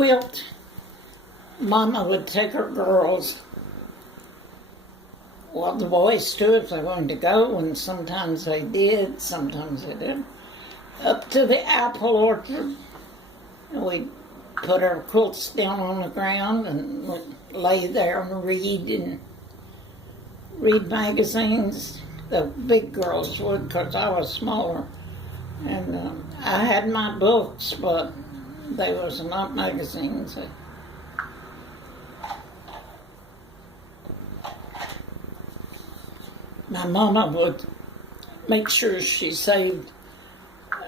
quilt. Mama would take her girls. Well, the boys too, if they wanted to go, and sometimes they did, sometimes they didn't. Up to the apple orchard, and we'd put our quilts down on the ground and would lay there and read magazines. The big girls would, because I was smaller. And I had my books, but they was not magazines. My mama would make sure she saved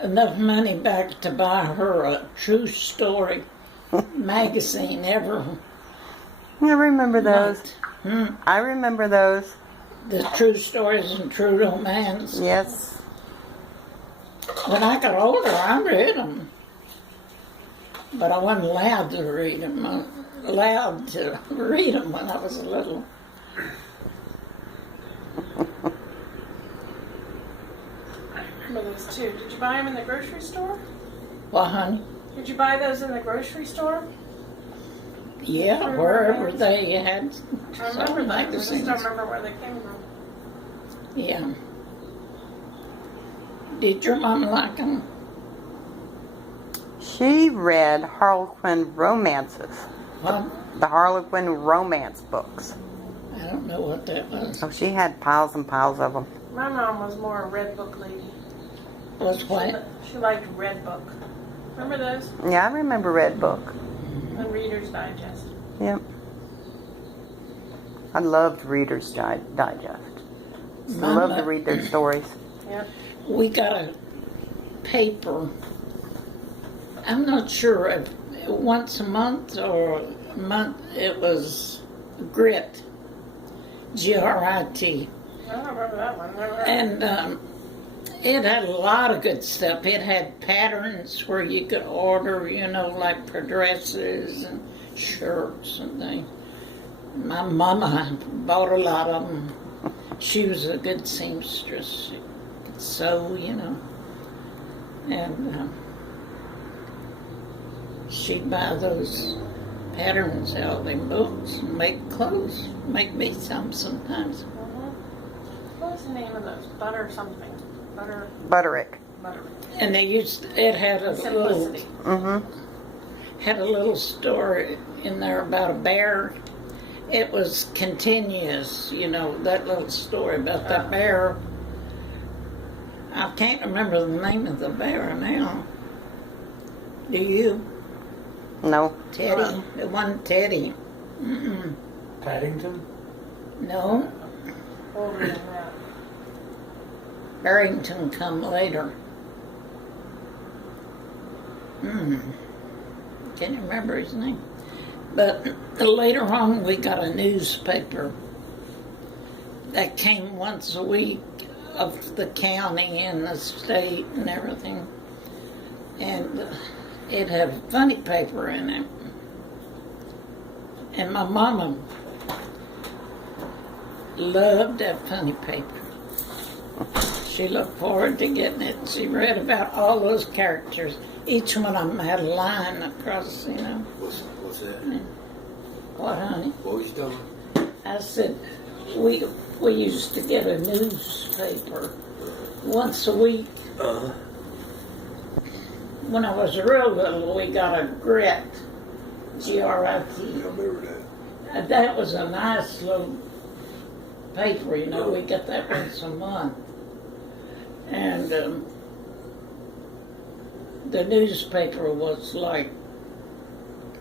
enough money back to buy her a true story magazine every I remember those. month. I remember those. The true stories and true romance. Yes. When I got older, I read them. But I wasn't allowed to read them. I was allowed to read them when I was little. I remember those too. Did you buy them in the grocery store? Well, honey, Did you buy those in the grocery store? yeah, True wherever romance? they had I some remember those. I just magazines. don't remember where they came from. Yeah. Did your mom like them? She read Harlequin romances. Well, The Harlequin romance books. I don't know what that was. Oh, she had piles and piles of them. My mom was more a Red Book lady. Was what? She liked Red Book. Remember those? Yeah, I remember Red Book. And Reader's Digest. Yep. I loved Reader's Digest. I loved to read their stories. Yep. We got a paper. I'm not sure if once a month or a month. It was Grit, Grit, I don't remember that one. Never heard. and it had a lot of good stuff. It had patterns where you could order, like for dresses and shirts and things. My mama bought a lot of them. She was a good seamstress. She could sew, and she'd buy those patterns out of them books and make clothes. Make me some sometimes. What was the name of those? Butter something. Butterick. Butter. And it had a little, Simplicity. had a little story in there about a bear. It was continuous, that little story about that bear. I can't remember the name of the bear now. Do you? No. Teddy. It wasn't Teddy. Mm-mm. Paddington? No. Older than that. Barrington come later. Can't remember his name. But later on, we got a newspaper that came once a week of the county and the state and everything. And it had a funny paper in it. And my mama loved that funny paper. She looked forward to getting it. She read about all those characters. Each one of them had a line across, What's that? What, honey? What was you talking I said, we used to get a newspaper once a week. about? When I was real little, we got a Grit, Grit. I remember that. That was a nice little paper, we got that once a month. And the newspaper was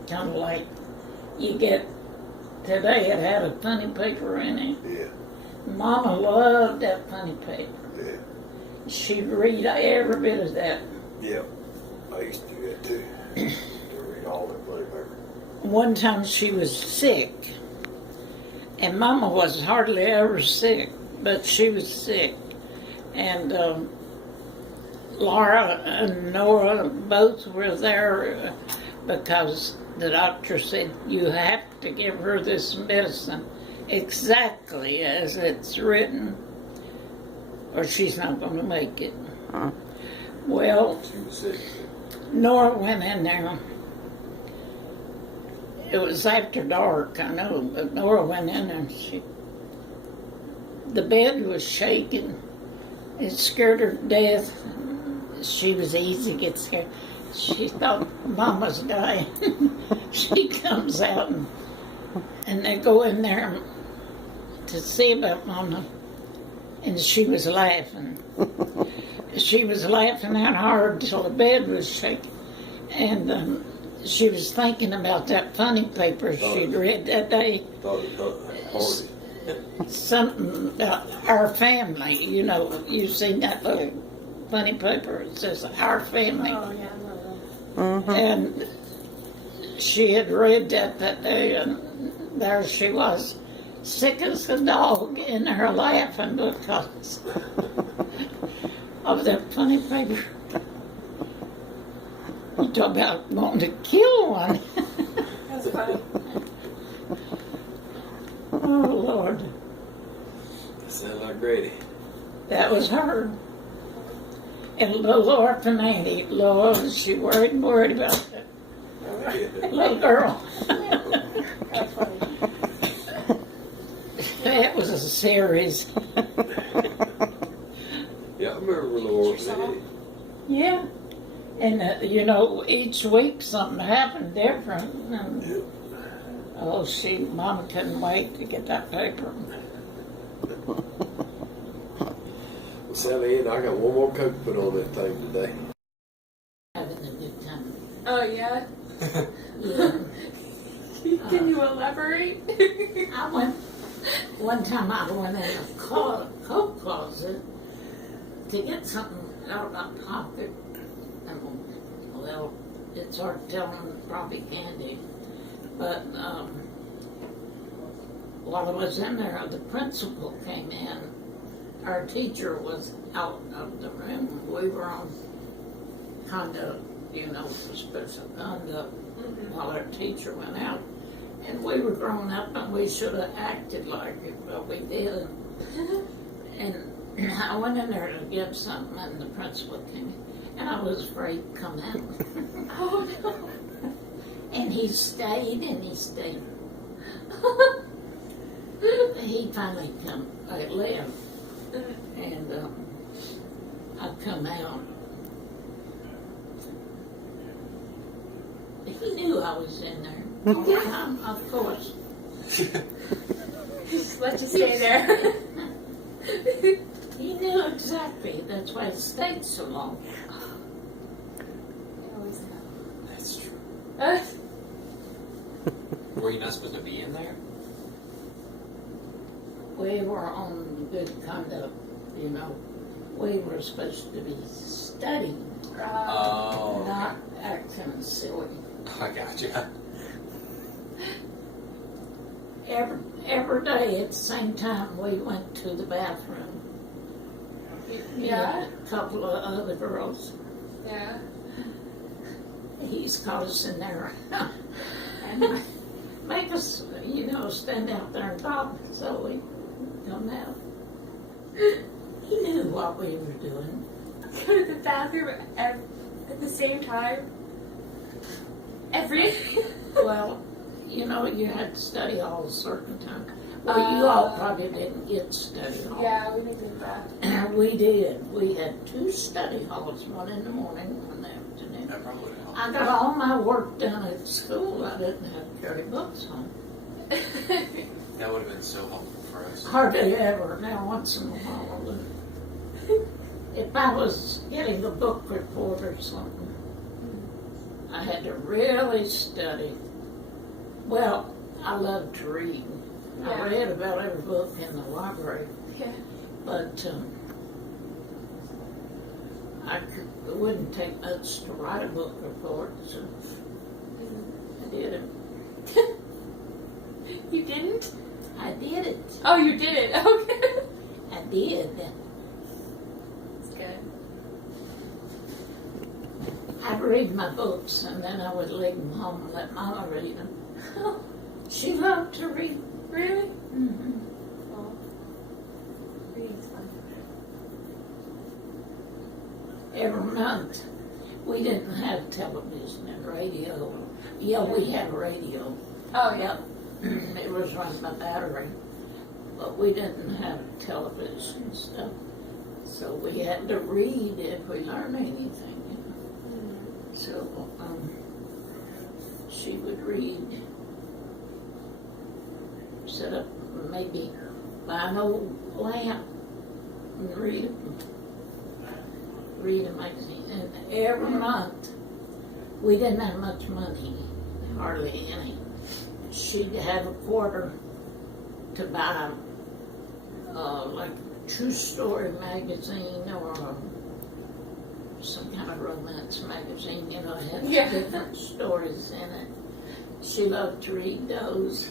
kind of like you get, today it had a funny paper in it. Yeah. Mama loved that funny paper. Yeah. She'd read every bit of that. Yeah. I used to do that too. To read all that bloody paper. One time she was sick, and Mama was hardly ever sick, but she was sick. And Laura and Nora both were there because the doctor said, you have to give her this medicine exactly as it's written, or she's not going to make it. Well, She was sick. Nora went in there It was after dark, I know, but Nora went in and the bed was shaking. It scared her to death. She was easy to get scared. She thought Mom was dying. She comes out and they go in there to see about Mama, and she was laughing. She was laughing out hard till the bed was shaking, and she was thinking about that funny paper she'd read that day. Something about our family, you know. You've seen that little funny paper. It says our family. Oh, yeah, I love that. Mm-hmm. And she had read that day, and there she was, sick as a dog, in her laughing because of that funny paper. You talk about wanting to kill one. That's funny. Oh, Lord. Sound like Grady. That was her. And little orphan Annie, Lord, she worried and worried about that little girl. That's funny. That was a series. Yeah, I remember when the war was ended. Yeah. And, you know, each week something happened different. And, oh, Mama couldn't wait to get that paper. Well, Sally Ann, I got one more coat put on that thing today. Having a good time. Oh, yeah? Yeah. Can you elaborate? One time I went in a coat closet to get something out of my pocket. And, well, it's hard to tell them, probably candy. But while I was in there, the principal came in. Our teacher was out of the room. We were on conduct, you know, for special conduct while our teacher went out. And we were grown up and we should have acted like it, but we didn't. And I went in there to get something and the principal came in. And I was afraid to come out. Oh, no. And he stayed and he stayed. He finally left. And I come out. He knew I was in there all the time, of course. Just let you stay there. He knew exactly. That's why he stayed so long. I always know. That's true. Uh, Were you not supposed to be in there? We were on good conduct, you know. We were supposed to be studying, Oh, not acting silly. I gotcha. Every day at the same time we went to the bathroom. Me Yeah. and a couple of other girls. yeah. He's caught us in there and make us, you know, stand out there and talk so we come out. He knew what we were doing. Go to the bathroom at the same time. Every. Well, you know, you had to study hall a certain time. Well, you all probably didn't get study hall. Yeah, we didn't do that. We did. We had 2 study halls, one in the morning, one in the afternoon. That probably would help. I got all my work done at school. I didn't have to carry books home. That would have been so helpful for us. Hardly ever. Now, once in a while, I would. If I was getting a book report or something, I had to really study. Well, I love to read. I Yeah. read about every book in the library, Yeah. but it wouldn't take much to write a book report, so I did it. You didn't? I did it. Oh, you did it. Okay. I did. That's good. I'd read my books and then I would leave them home and let Mama read them. She loved to read. Really? Mm-hmm. Well, reading's fun. Every month, we didn't have television and radio. Yeah, we had radio, Oh yeah. It was run by battery, but we didn't have television and stuff, so we had to read if we learned anything. You know? So she would read, set up maybe by an old lamp and read a magazine. And every month, we didn't have much money, hardly any. She'd have a quarter to buy like a true story magazine or some kind of romance magazine, you know, it had Yeah. different stories in it. She loved to read those.